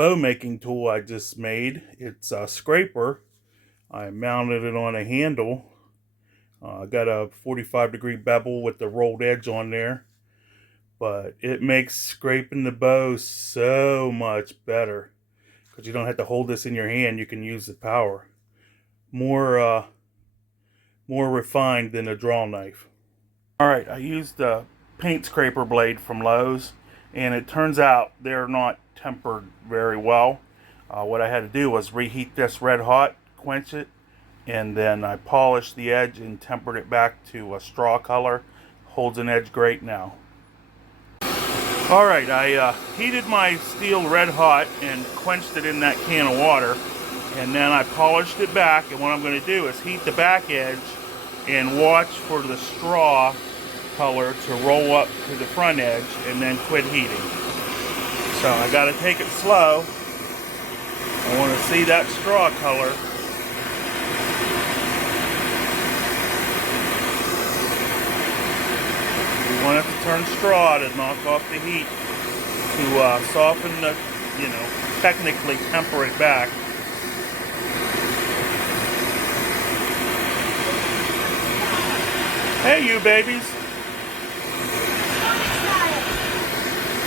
bow making tool I just made. It's a scraper. I mounted it on a handle. I got a 45-degree bevel with the rolled edge on there. But it makes scraping the bow so much better. Because you don't have to hold this in your hand. You can use the power. More refined than a draw knife. Alright, I used the paint scraper blade from Lowe's. And it turns out they're not tempered very well. What I had to do was reheat this red hot, quench it, and then I polished the edge and tempered it back to a straw color. Holds an edge great now. Alright, I heated my steel red hot and quenched it in that can of water, and then I polished it back, and what I'm going to do is heat the back edge and watch for the straw color to roll up to the front edge and then quit heating. So I got to take it slow. I want to see that straw color. We want it to turn straw to knock off the heat, to soften the, technically temper it back. Hey, you babies.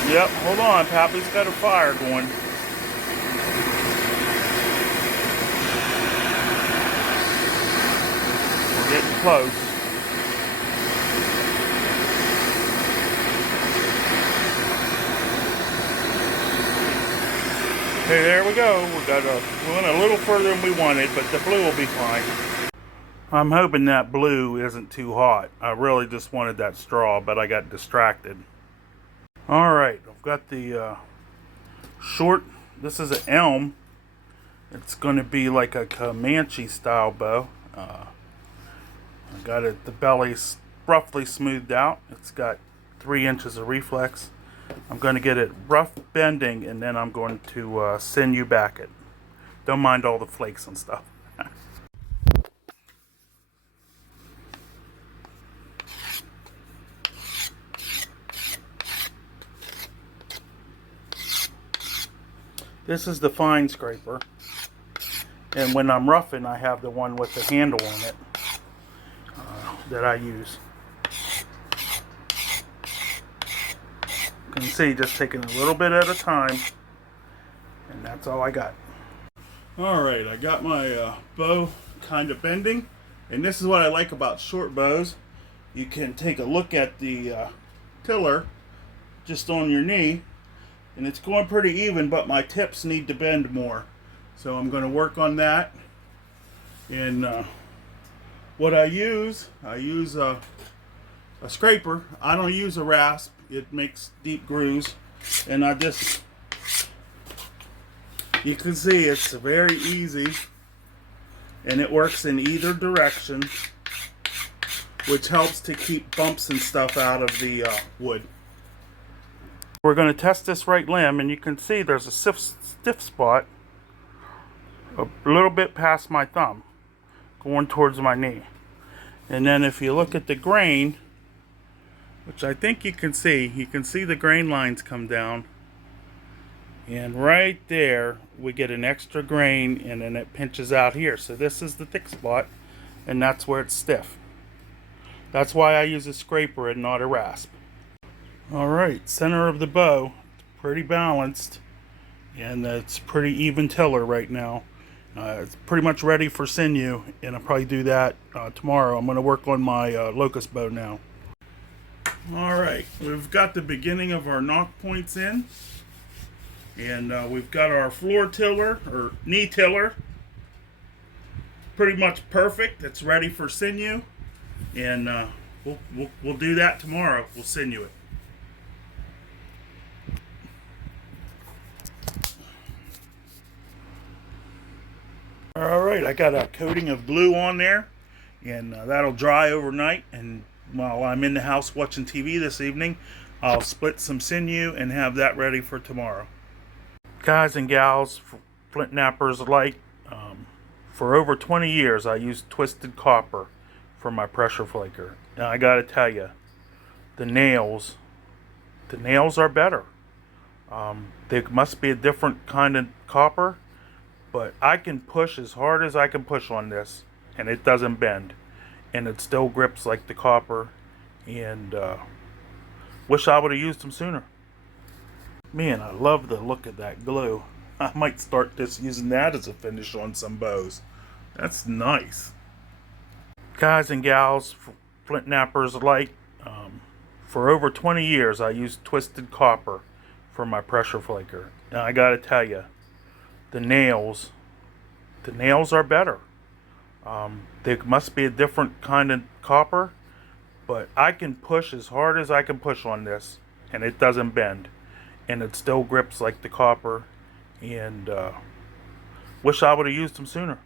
Yep, hold on, Pappy's got a fire going. We're getting close. Okay, there we go. We went a little further than we wanted, but the blue will be fine. I'm hoping that blue isn't too hot. I really just wanted that straw, but I got distracted. Alright, I've got the short, this is an elm. It's going to be like a Comanche style bow. I got it, the belly's roughly smoothed out. It's got 3 inches of reflex. I'm going to get it rough bending, and then I'm going to sinew back it. Don't mind all the flakes and stuff. This is the fine scraper, and when I'm roughing, I have the one with the handle on it that I use. You can see, just taking a little bit at a time, and that's all I got. Alright, I got my bow kind of bending, and this is what I like about short bows. You can take a look at the tiller just on your knee, and it's going pretty even, but my tips need to bend more. So I'm going to work on that. And what I use a scraper. I don't use a rasp. It makes deep grooves. And I just, you can see it's very easy. And it works in either direction, which helps to keep bumps and stuff out of the wood. We're going to test this right limb, and you can see there's a stiff spot a little bit past my thumb, going towards my knee. And then if you look at the grain, which I think you can see the grain lines come down. And right there, we get an extra grain, and then it pinches out here. So this is the thick spot, and that's where it's stiff. That's why I use a scraper and not a rasp. Alright, center of the bow, it's pretty balanced, and it's pretty even tiller right now. It's pretty much ready for sinew, and I'll probably do that tomorrow. I'm going to work on my locust bow now. Alright, we've got the beginning of our knock points in, and we've got our floor tiller, or knee tiller, pretty much perfect. It's ready for sinew, and we'll do that tomorrow. We'll sinew it. Alright, I got a coating of glue on there, and that'll dry overnight, and while I'm in the house watching TV this evening, I'll split some sinew and have that ready for tomorrow. Guys and gals, Flint nappers alike, for over 20 years I used twisted copper for my pressure flaker. Now I gotta tell you, the nails are better. There must be a different kind of copper, but I can push as hard as I can push on this, and it doesn't bend, and it still grips like the copper. And wish I would have used them sooner. Man, I love the look of that glue. I might start just using that as a finish on some bows. That's nice. Guys and gals, Flint knappers alike, for over 20 years I used twisted copper for my pressure flaker. Now I gotta tell you, the nails are better. There must be a different kind of copper, but I can push as hard as I can push on this, and it doesn't bend, and it still grips like the copper. And wish I would have used them sooner.